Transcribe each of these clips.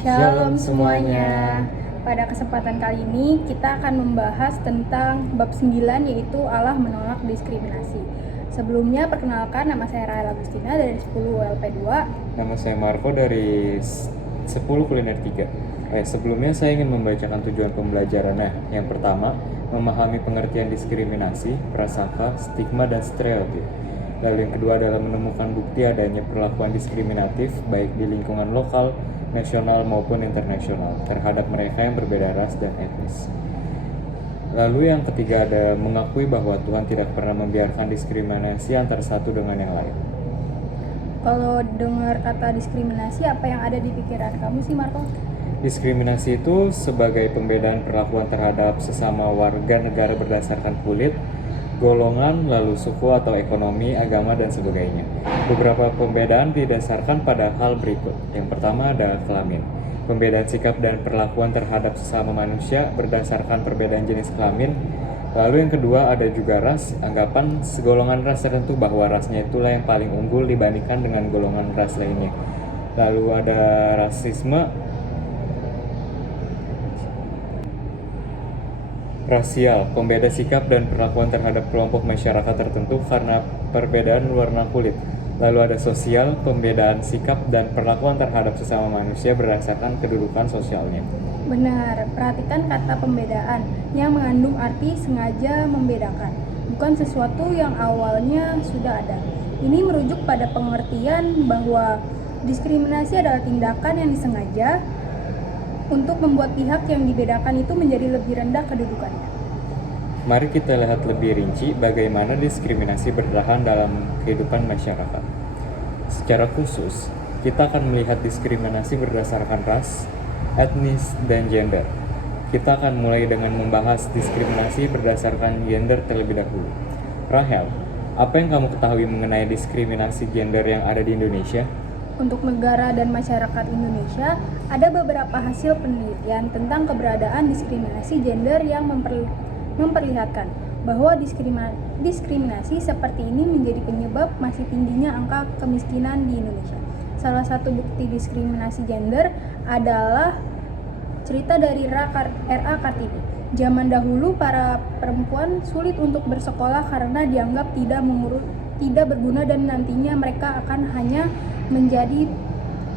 Shalom semuanya. Pada kesempatan kali ini kita akan membahas tentang bab 9, yaitu Allah menolak diskriminasi. Sebelumnya perkenalkan, nama saya Rahel Agustina dari 10 ULP2. Nama saya Marco dari 10 Kuliner 3. Sebelumnya saya ingin membacakan tujuan pembelajarannya. Yang pertama, memahami pengertian diskriminasi, prasangka, stigma, dan stereotip. Lalu yang kedua adalah menemukan bukti adanya perlakuan diskriminatif baik di lingkungan lokal, nasional maupun internasional terhadap mereka yang berbeda ras dan etnis. Lalu yang ketiga ada mengakui bahwa Tuhan tidak pernah membiarkan diskriminasi antara satu dengan yang lain. Kalau dengar kata diskriminasi, apa yang ada di pikiran kamu sih, Marco? Diskriminasi itu sebagai pembedaan perlakuan terhadap sesama warga negara berdasarkan kulit, golongan, lalu suku atau ekonomi, agama, dan sebagainya. Beberapa pembedaan didasarkan pada hal berikut. Yang pertama ada kelamin. Pembedaan sikap dan perlakuan terhadap sesama manusia berdasarkan perbedaan jenis kelamin. Lalu yang kedua ada juga ras, anggapan segolongan ras tertentu bahwa rasnya itulah yang paling unggul dibandingkan dengan golongan ras lainnya. Lalu ada rasisme, rasial, pembeda sikap dan perlakuan terhadap kelompok masyarakat tertentu karena perbedaan warna kulit. Lalu ada sosial, pembedaan sikap dan perlakuan terhadap sesama manusia berdasarkan kedudukan sosialnya. Benar, perhatikan kata pembedaan yang mengandung arti sengaja membedakan, bukan sesuatu yang awalnya sudah ada. Ini merujuk pada pengertian bahwa diskriminasi adalah tindakan yang disengaja untuk membuat pihak yang dibedakan itu menjadi lebih rendah kedudukannya. Mari kita lihat lebih rinci bagaimana diskriminasi bertahan dalam kehidupan masyarakat. Secara khusus, kita akan melihat diskriminasi berdasarkan ras, etnis, dan gender. Kita akan mulai dengan membahas diskriminasi berdasarkan gender terlebih dahulu. Rahel, apa yang kamu ketahui mengenai diskriminasi gender yang ada di Indonesia? Untuk negara dan masyarakat Indonesia, ada beberapa hasil penelitian tentang keberadaan diskriminasi gender yang memperlihatkan bahwa diskriminasi seperti ini menjadi penyebab masih tingginya angka kemiskinan di Indonesia. Salah satu bukti diskriminasi gender adalah cerita dari R.A. Kartini. Zaman dahulu para perempuan sulit untuk bersekolah karena dianggap tidak berguna dan nantinya mereka akan hanya menjadi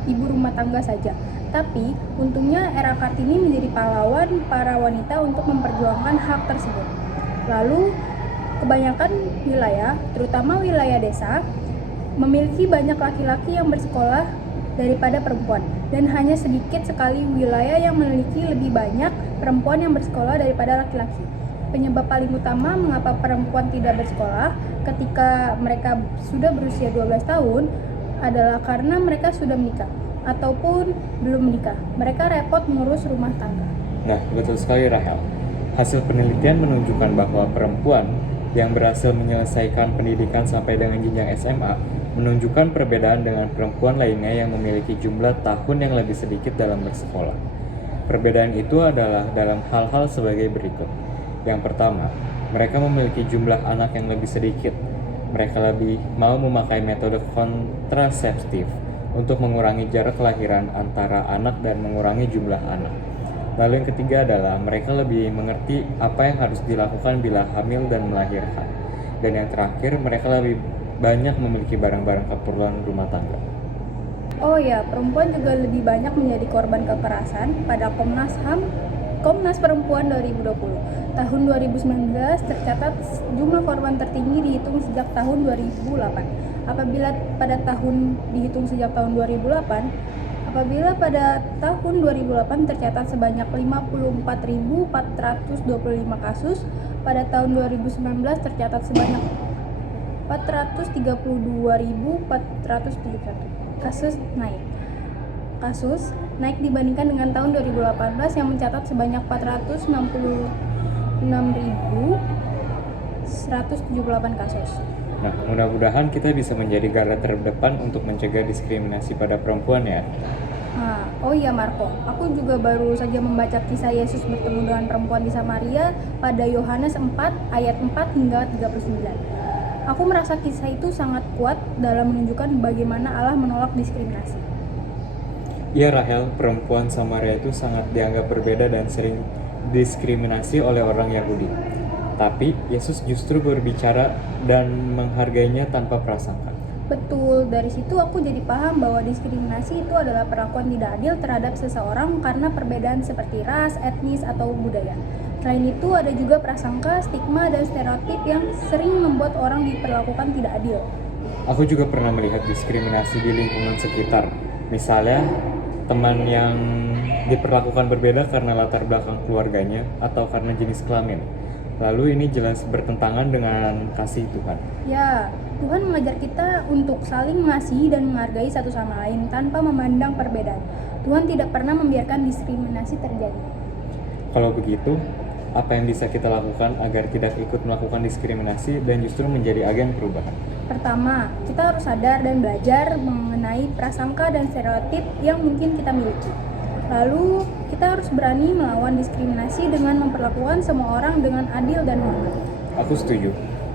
ibu rumah tangga saja. Tapi untungnya R.A. Kartini menjadi pahlawan para wanita untuk memperjuangkan hak tersebut. Lalu kebanyakan wilayah, terutama wilayah desa, memiliki banyak laki-laki yang bersekolah daripada perempuan, dan hanya sedikit sekali wilayah yang memiliki lebih banyak perempuan yang bersekolah daripada laki-laki. Penyebab paling utama mengapa perempuan tidak bersekolah ketika mereka sudah berusia 12 tahun adalah karena mereka sudah menikah ataupun belum menikah. Mereka repot mengurus rumah tangga. Nah, betul sekali Rahel. Hasil penelitian menunjukkan bahwa perempuan yang berhasil menyelesaikan pendidikan sampai dengan jenjang SMA menunjukkan perbedaan dengan perempuan lainnya yang memiliki jumlah tahun yang lebih sedikit dalam bersekolah. Perbedaan itu adalah dalam hal-hal sebagai berikut. Yang pertama, mereka memiliki jumlah anak yang lebih sedikit. Mereka lebih mau memakai metode kontraseptif untuk mengurangi jarak kelahiran antara anak dan mengurangi jumlah anak. Lalu yang ketiga adalah mereka lebih mengerti apa yang harus dilakukan bila hamil dan melahirkan. Dan yang terakhir, mereka lebih banyak memiliki barang-barang keperluan rumah tangga. Oh ya, perempuan juga lebih banyak menjadi korban kekerasan pada Komnas Perempuan 2020. Tahun 2019 tercatat jumlah korban tertinggi dihitung sejak tahun 2008. Apabila pada tahun 2008 tercatat sebanyak 54.425 kasus, pada tahun 2019 tercatat sebanyak 432.471 kasus naik dibandingkan dengan tahun 2018 yang mencatat sebanyak 466.178 kasus. Nah, mudah-mudahan kita bisa menjadi garda terdepan untuk mencegah diskriminasi pada perempuan ya. Oh iya Marco, aku juga baru saja membaca kisah Yesus bertemu dengan perempuan di Samaria pada Yohanes 4 ayat 4 hingga 39. Aku merasa kisah itu sangat kuat dalam menunjukkan bagaimana Allah menolak diskriminasi. Ya Rahel, perempuan Samaria itu sangat dianggap berbeda dan sering diskriminasi oleh orang Yahudi. Tapi Yesus justru berbicara dan menghargainya tanpa prasangka. Betul, dari situ aku jadi paham bahwa diskriminasi itu adalah perlakuan tidak adil terhadap seseorang karena perbedaan seperti ras, etnis, atau budaya. Selain itu ada juga prasangka, stigma, dan stereotip yang sering membuat orang diperlakukan tidak adil. Aku juga pernah melihat diskriminasi di lingkungan sekitar. Misalnya, teman yang diperlakukan berbeda karena latar belakang keluarganya atau karena jenis kelamin. Lalu ini jelas bertentangan dengan kasih Tuhan. Ya, Tuhan mengajar kita untuk saling mengasihi dan menghargai satu sama lain tanpa memandang perbedaan. Tuhan tidak pernah membiarkan diskriminasi terjadi. Kalau begitu, apa yang bisa kita lakukan agar tidak ikut melakukan diskriminasi dan justru menjadi agen perubahan? Pertama, kita harus sadar dan belajar mengenai prasangka dan stereotip yang mungkin kita miliki. Lalu, kita harus berani melawan diskriminasi dengan memperlakukan semua orang dengan adil dan hormat. Aku setuju.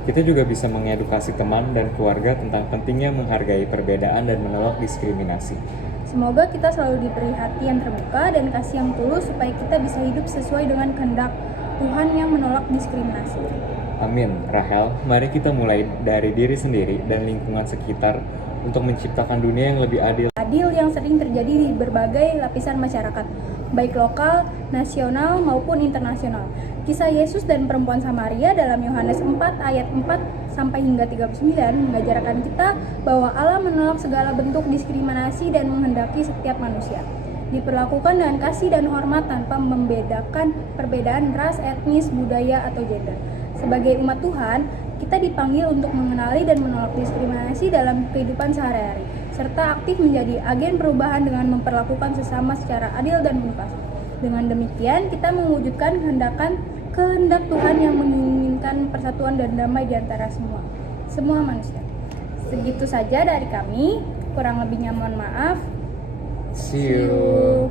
Kita juga bisa mengedukasi teman dan keluarga tentang pentingnya menghargai perbedaan dan menolak diskriminasi. Semoga kita selalu diberi hati yang terbuka dan kasih yang tulus supaya kita bisa hidup sesuai dengan kehendak Tuhan yang menolak diskriminasi. Amin. Rahel, mari kita mulai dari diri sendiri dan lingkungan sekitar untuk menciptakan dunia yang lebih adil. Adil yang sering terjadi di berbagai lapisan masyarakat, baik lokal, nasional, maupun internasional. Kisah Yesus dan perempuan Samaria dalam Yohanes 4 ayat 4 sampai hingga 39 mengajarkan kita bahwa Allah menolak segala bentuk diskriminasi dan menghendaki setiap manusia diperlakukan dengan kasih dan hormat tanpa membedakan perbedaan ras, etnis, budaya, atau gender. Sebagai umat Tuhan, kita dipanggil untuk mengenali dan menolak diskriminasi dalam kehidupan sehari-hari, serta aktif menjadi agen perubahan dengan memperlakukan sesama secara adil dan penuh kasih. Dengan demikian, kita mewujudkan kehendak Tuhan yang menginginkan persatuan dan damai di antara semua manusia. Segitu saja dari kami, kurang lebihnya mohon maaf. See you.